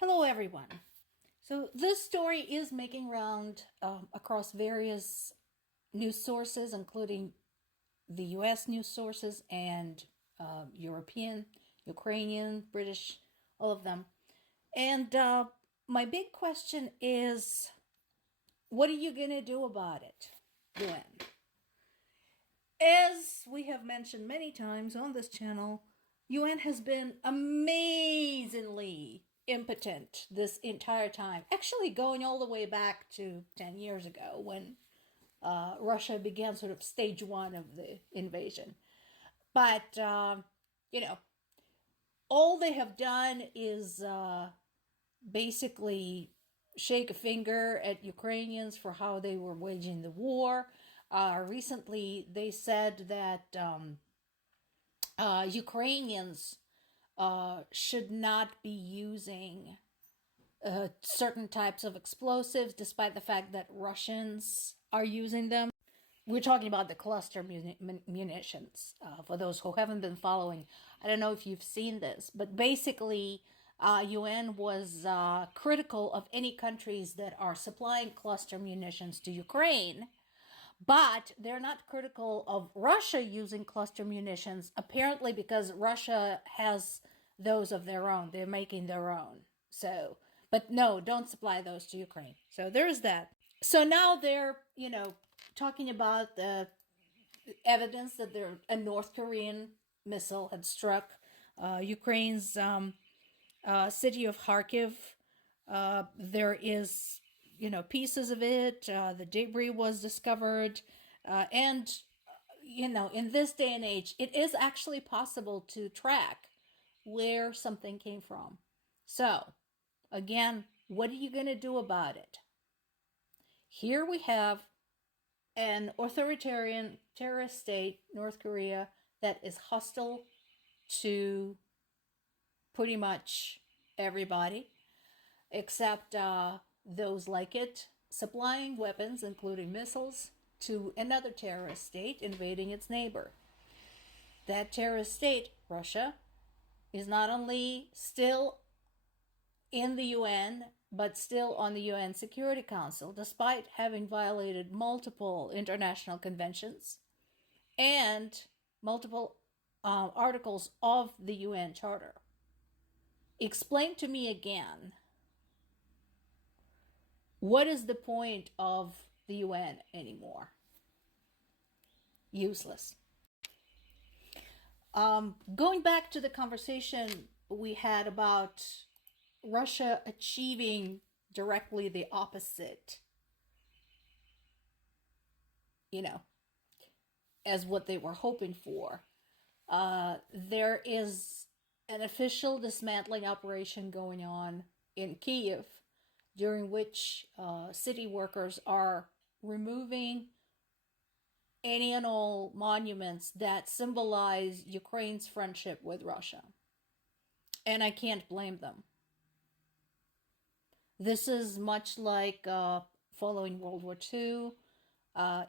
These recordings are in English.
Hello, everyone. So, this story is making round across various news sources, including the US news sources and European, Ukrainian, British, all of them. And my big question is, what are you going to do about it, UN? As we have mentioned many times on this channel, UN has been amazingly impotent this entire time. Actually, going all the way back to 10 years ago when Russia began sort of stage one of the invasion. But, you know, all they have done is basically shake a finger at Ukrainians for how they were waging the war. Recently, they said that Ukrainians should not be using certain types of explosives, despite the fact that Russians are using them. We're talking about the cluster munitions. For those who haven't been following, I don't know if you've seen this, but basically, UN was critical of any countries that are supplying cluster munitions to Ukraine. But they're not critical of Russia using cluster munitions, apparently because Russia has those of their own. They're making their own. So, but no, don't supply those to Ukraine. So there's that. So now they're, talking about the evidence that a North Korean missile had struck Ukraine's city of Kharkiv. There is pieces of it. The debris was discovered. And, in this day and age, it is actually possible to track where something came from. So, again, what are you going to do about it? Here we have an authoritarian terrorist state, North Korea, that is hostile to pretty much everybody, except those like it, supplying weapons, including missiles, to another terrorist state invading its neighbor. That terrorist state, Russia, is not only still in the UN, but still on the UN Security Council, despite having violated multiple international conventions and multiple articles of the UN Charter. Explain to me again, what is the point of the UN anymore? Useless. Going back to the conversation we had about Russia achieving directly the opposite, as what they were hoping for. There is an official dismantling operation going on in Kiev, during which city workers are removing any and all monuments that symbolize Ukraine's friendship with Russia. And I can't blame them. This is much like following World War II.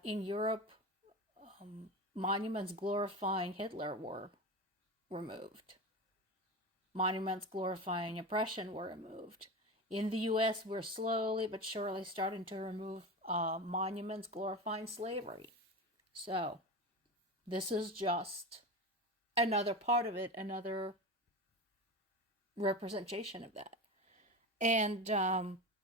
In Europe, monuments glorifying Hitler were removed. Monuments glorifying oppression were removed. In the US, we're slowly but surely starting to remove monuments glorifying slavery. So, this is just another part of it, another representation of that. And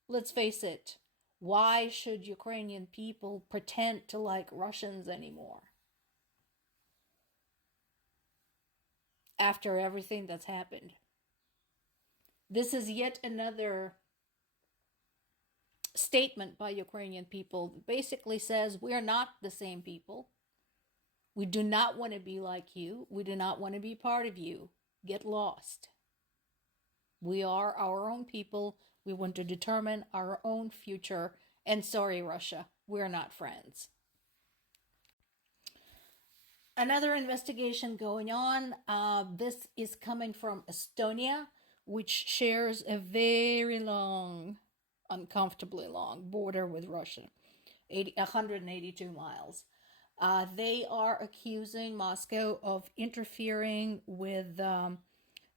let's face it, why should Ukrainian people pretend to like Russians anymore? After everything that's happened. This is yet another statement by Ukrainian people that basically says, we are not the same people. We do not want to be like you. We do not want to be part of you. Get lost. We are our own people. We want to determine our own future. And sorry, Russia, we're not friends. Another investigation going on. This is coming from Estonia, which shares a very long, uncomfortably long border with Russia, 182 miles. They are accusing Moscow of interfering with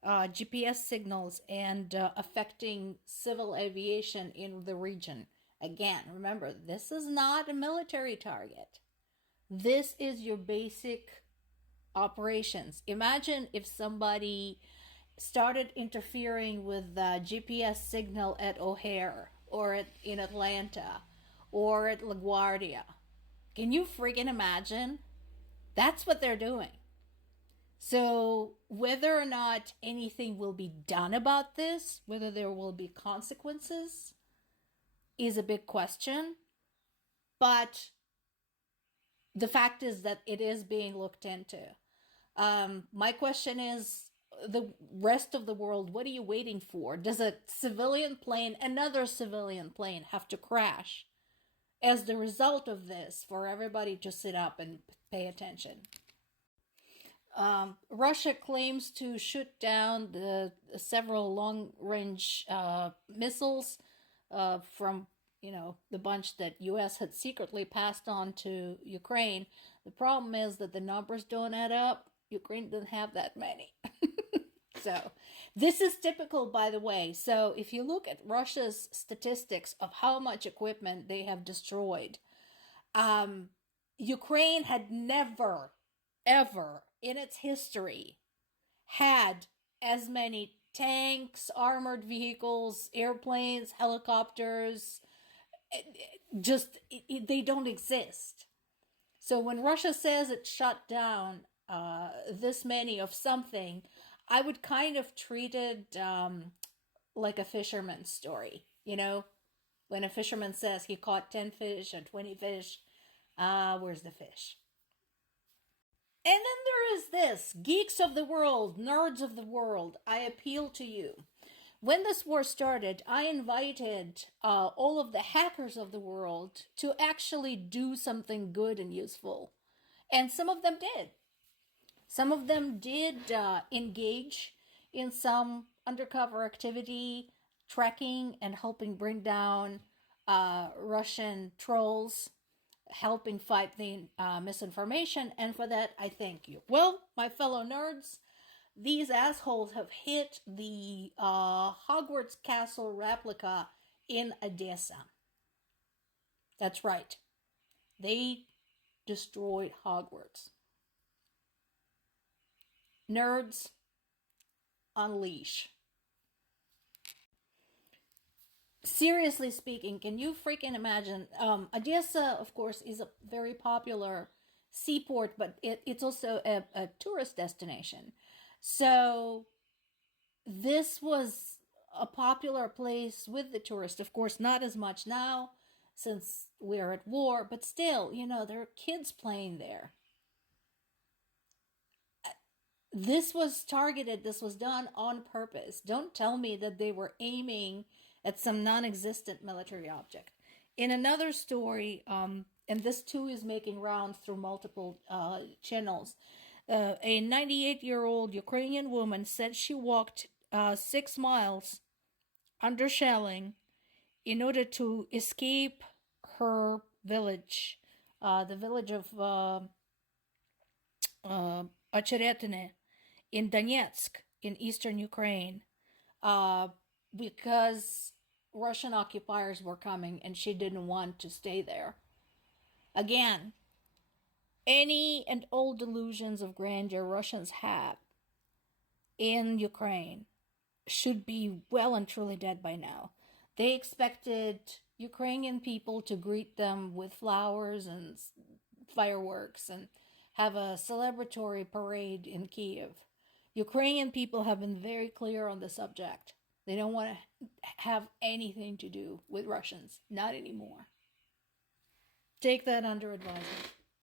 GPS signals and affecting civil aviation in the region. Again, remember, this is not a military target. This is your basic operations. Imagine if somebody started interfering with the GPS signal at O'Hare or in Atlanta or at LaGuardia. Can you freaking imagine? That's what they're doing. So whether or not anything will be done about this, whether there will be consequences, is a big question. But the fact is that it is being looked into. My question is, the rest of the world, what are you waiting for? Does a civilian plane, another civilian plane, have to crash as the result of this for everybody to sit up and pay attention? Russia claims to shoot down the several long-range missiles from the bunch that U.S. had secretly passed on to Ukraine. The problem is that the numbers don't add up. Ukraine doesn't have that many. So this is typical, by the way. So if you look at Russia's statistics of how much equipment they have destroyed, Ukraine had never, ever in its history had as many tanks, armored vehicles, airplanes, helicopters. They don't exist. So when Russia says it shut down this many of something, I would kind of treat it like a fisherman's story. When a fisherman says he caught 10 fish or 20 fish, where's the fish? And then there is this, geeks of the world, nerds of the world, I appeal to you. When this war started, I invited all of the hackers of the world to actually do something good and useful. And some of them did. Some of them did engage in some undercover activity, tracking and helping bring down Russian trolls, helping fight the misinformation, and for that I thank you. Well, my fellow nerds, these assholes have hit the Hogwarts castle replica in Odessa. That's right. They destroyed Hogwarts. Nerds, unleash. Seriously speaking, can you freaking imagine? Odessa, of course, is a very popular seaport, but it's also a tourist destination. So this was a popular place with the tourists. Of course, not as much now since we're at war, but still, there are kids playing there. This was targeted. This was done on purpose. Don't tell me that they were aiming at some non-existent military object. In another story, and this too is making rounds through multiple channels, a 98-year-old Ukrainian woman said she walked 6 miles under shelling in order to escape her village, the village of Ocheretine in Donetsk, in eastern Ukraine, because Russian occupiers were coming and she didn't want to stay there. Again, any and all delusions of grandeur Russians have in Ukraine should be well and truly dead by now. They expected Ukrainian people to greet them with flowers and fireworks and have a celebratory parade in Kiev. Ukrainian people have been very clear on the subject. They don't want to have anything to do with Russians. Not anymore. Take that under advisement.